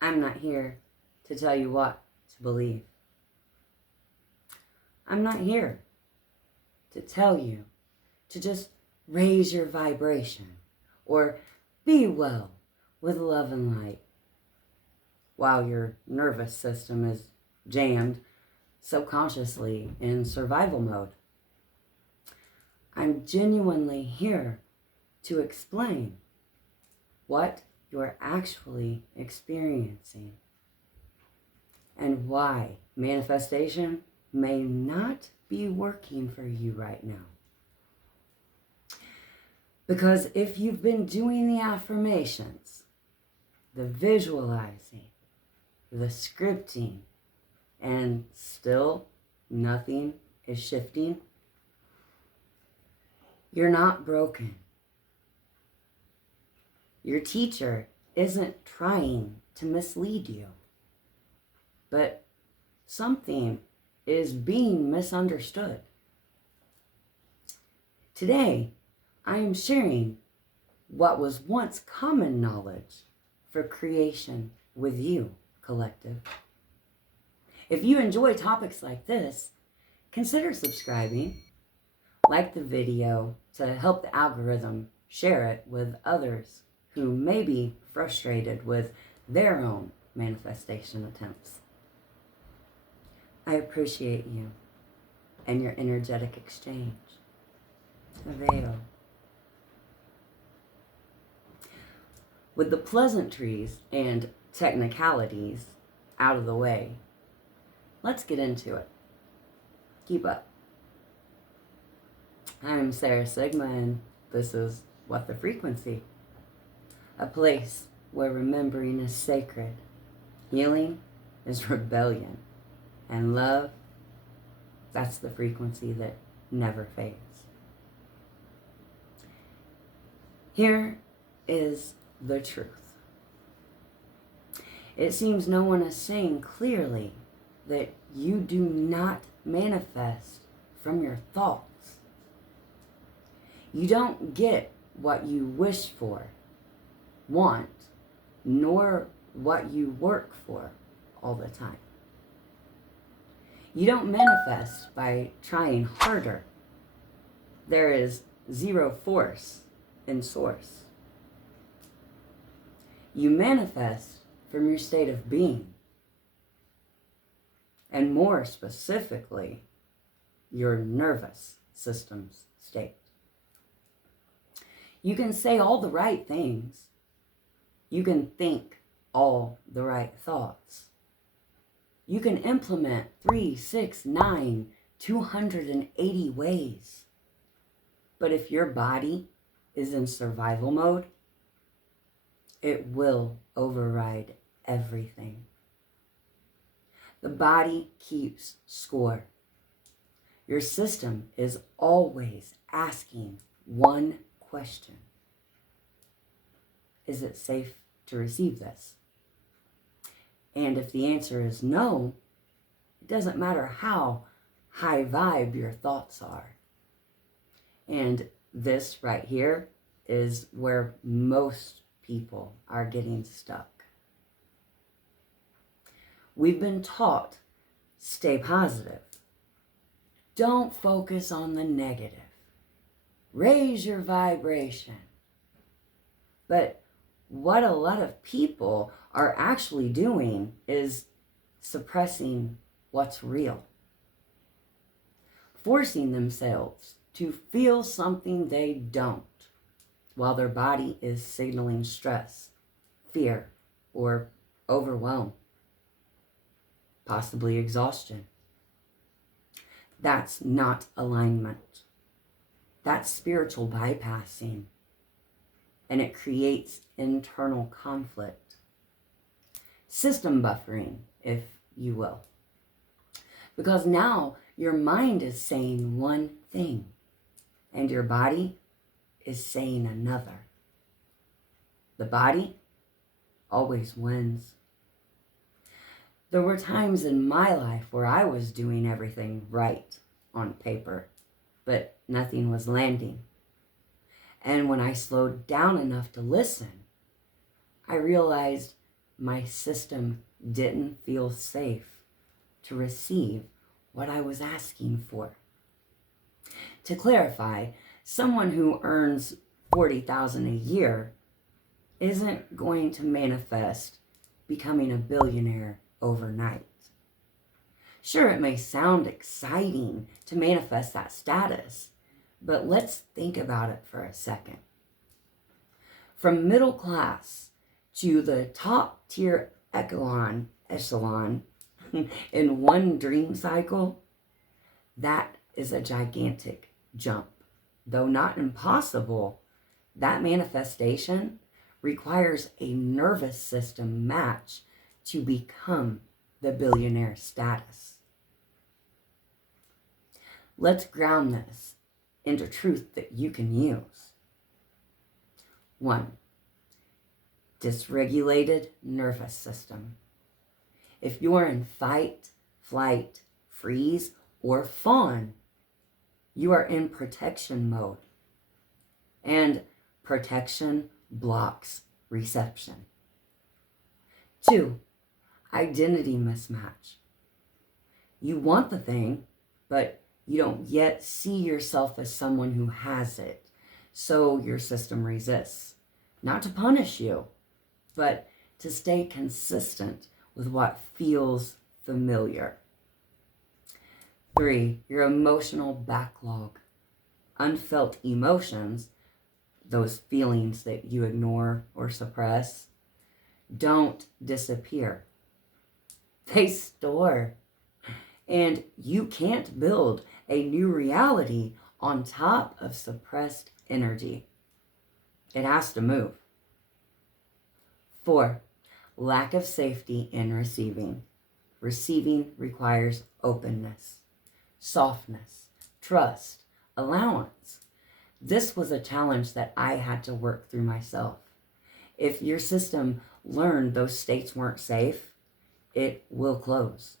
I'm not here to tell you what to believe. I'm not here to tell you to just raise your vibration or be well with love and light while your nervous system is jammed subconsciously in survival mode. I'm genuinely here to explain what you're actually experiencing and why manifestation may not be working for you right now. Because if you've been doing the affirmations, the visualizing, the scripting, and still nothing is shifting, you're not broken. Your teacher isn't trying to mislead you, but something is being misunderstood. Today, I am sharing what was once common knowledge for creation with you, collective. If you enjoy topics like this, consider subscribing, like the video to help the algorithm share it with others who may be frustrated with their own manifestation attempts. I appreciate you and your energetic exchange. Aveo. With the pleasantries and technicalities out of the way, let's get into it. Keep up. I'm Sarah Sigma, and this is WTFrequency, a place where remembering is sacred, healing is rebellion, and love, that's the frequency that never fades. Here is the truth. It seems no one is saying clearly that you do not manifest from your thoughts. You don't get what you wish for, want, nor what you work for all the time. You don't manifest by trying harder. There is zero force in source. You manifest from your state of being, and more specifically, your nervous system's state. You can say all the right things. You can think all the right thoughts. You can implement 3, 6, 9, 280 ways. But if your body is in survival mode, it will override everything. The body keeps score. Your system is always asking one question. Is it safe to receive this? And if the answer is no, it doesn't matter how high vibe your thoughts are. And this right here is where most people are getting stuck. We've been taught, stay positive. Don't focus on the negative. Raise your vibration. But what a lot of people are actually doing is suppressing what's real. Forcing themselves to feel something they don't, while their body is signaling stress, fear, or overwhelm, possibly exhaustion. That's not alignment. That's spiritual bypassing, and it creates internal conflict. System buffering, if you will. Because now your mind is saying one thing, and your body is saying another. The body always wins. There were times in my life where I was doing everything right on paper, but nothing was landing. And when I slowed down enough to listen, I realized my system didn't feel safe to receive what I was asking for. To clarify, someone who earns $40,000 a year isn't going to manifest becoming a billionaire overnight. Sure, it may sound exciting to manifest that status, but let's think about it for a second. From middle class to the top tier echelon in one dream cycle, that is a gigantic jump. Though not impossible, that manifestation requires a nervous system match to become the billionaire status. Let's ground this into truth that you can use. 1. Dysregulated nervous system. If you're in fight, flight, freeze, or fawn, you are in protection mode. And protection blocks reception. 2. Identity mismatch. You want the thing, but you don't yet see yourself as someone who has it. So your system resists. Not to punish you, but to stay consistent with what feels familiar. 3, your emotional backlog. Unfelt emotions, those feelings that you ignore or suppress, don't disappear. They store. And you can't build a new reality on top of suppressed energy. It has to move. 4, lack of safety in receiving. Receiving requires openness, softness, trust, allowance. This was a challenge that I had to work through myself. If your system learned those states weren't safe, it will close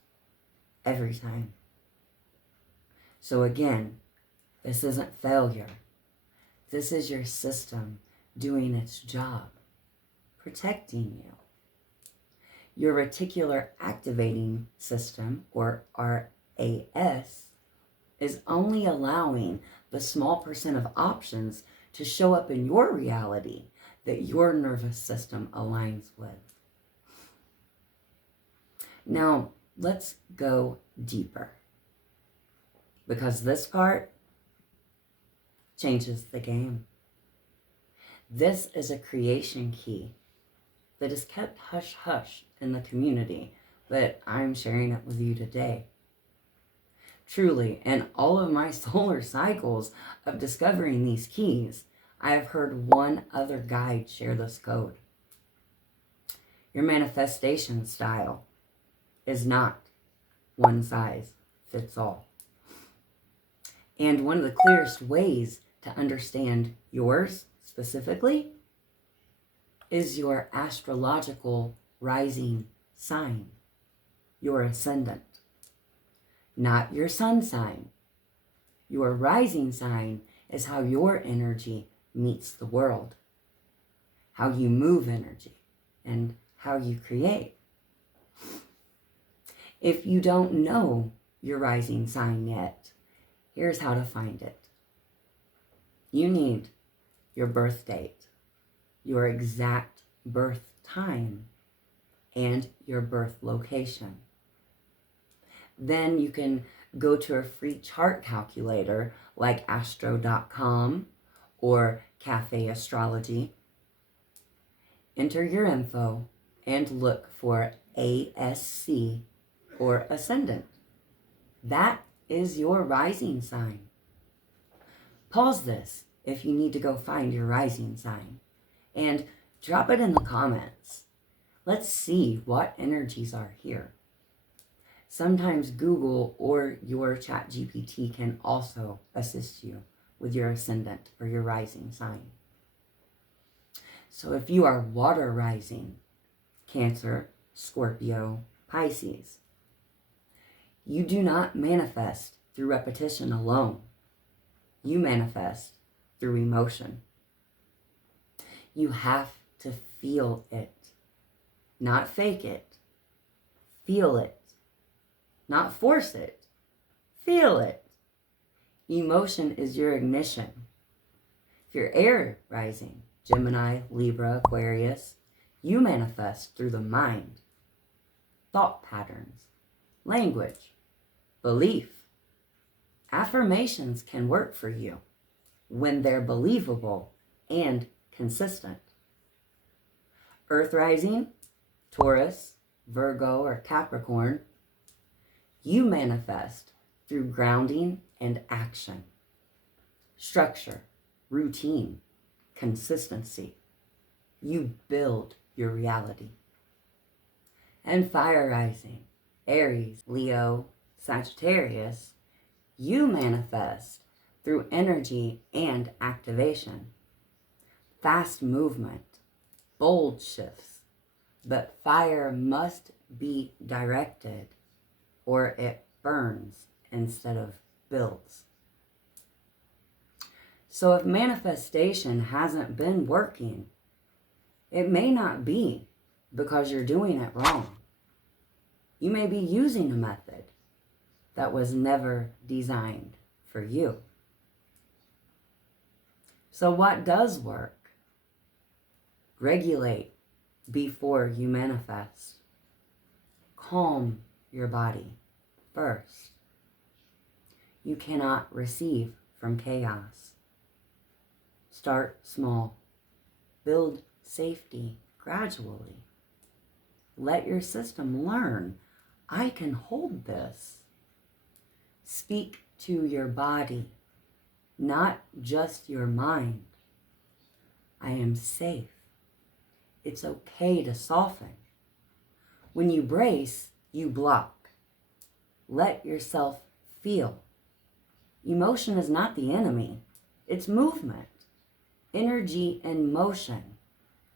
every time. So again, this isn't failure. This is your system doing its job, protecting you. Your reticular activating system, or RAS, is only allowing the small percent of options to show up in your reality that your nervous system aligns with. Now, let's go deeper, because this part changes the game. This is a creation key that is kept hush-hush in the community, but I'm sharing it with you today. Truly, in all of my solar cycles of discovering these keys, I have heard one other guide share this code. Your manifestation style is not one size fits all. And one of the clearest ways to understand yours specifically is your astrological rising sign, your ascendant. Not your sun sign. Your rising sign is how your energy meets the world, how you move energy, and how you create. If you don't know your rising sign yet, here's how to find it. You need your birth date, your exact birth time, and your birth location. Then you can go to a free chart calculator like astro.com or Cafe Astrology. Enter your info and look for ASC or Ascendant. That is your rising sign. Pause this if you need to go find your rising sign and drop it in the comments. Let's see what energies are here. Sometimes Google or your ChatGPT can also assist you with your ascendant or your rising sign. So if you are water rising, Cancer, Scorpio, Pisces, you do not manifest through repetition alone. You manifest through emotion. You have to feel it. not fake it. Feel it. Not force it. Feel it. Emotion is your ignition. If you're air rising, Gemini, Libra, Aquarius, you manifest through the mind, thought patterns, language, belief. Affirmations can work for you when they're believable and consistent. Earth rising, Taurus, Virgo, or Capricorn, you manifest through grounding and action, structure, routine, consistency. You build your reality. And fire rising, Aries, Leo, Sagittarius, you manifest through energy and activation, fast movement, bold shifts. But fire must be directed or it burns instead of builds. So if manifestation hasn't been working, it may not be because you're doing it wrong. You may be using a method that was never designed for you. So what does work? Regulate before you manifest. Calm your body first. You cannot receive from chaos. Start small. Build safety gradually. Let your system learn, I can hold this. Speak to your body, not just your mind. I am safe. It's okay to soften. When you brace, you block. Let yourself feel. Emotion is not the enemy. It's movement, energy, and motion.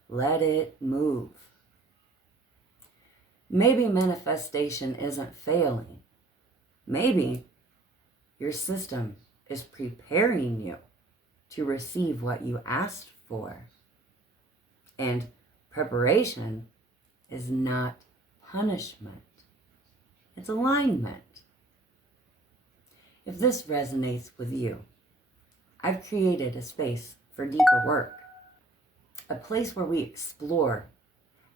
Let it move. Maybe manifestation isn't failing. Maybe your system is preparing you to receive what you asked for. And preparation is not punishment. It's alignment. If this resonates with you, I've created a space for deeper work, a place where we explore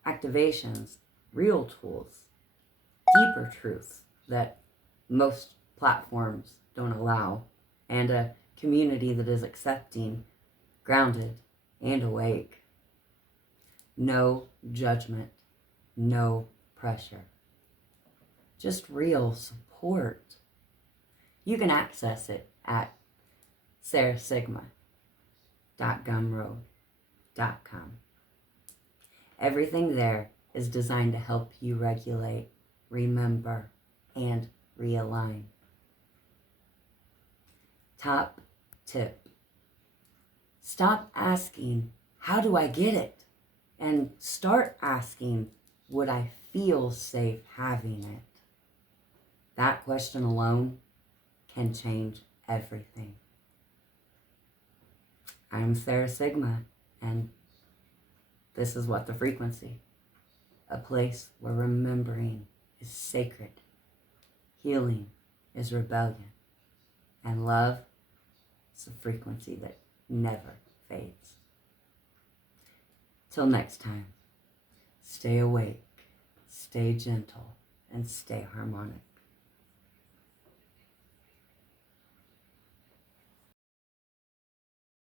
activations, real tools, deeper truths that most platforms don't allow, and a community that is accepting, grounded, and awake. No judgment, no pressure. Just real support. You can access it at sarahsigma.gumroad.com. Everything there is designed to help you regulate, remember, and realign. Top tip. Stop asking, how do I get it? And start asking, would I feel safe having it? That question alone can change everything. I'm Sarah Sigma, and this is What the Frequency, a place where remembering is sacred, healing is rebellion, and love is a frequency that never fades. Till next time, stay awake, stay gentle, and stay harmonic.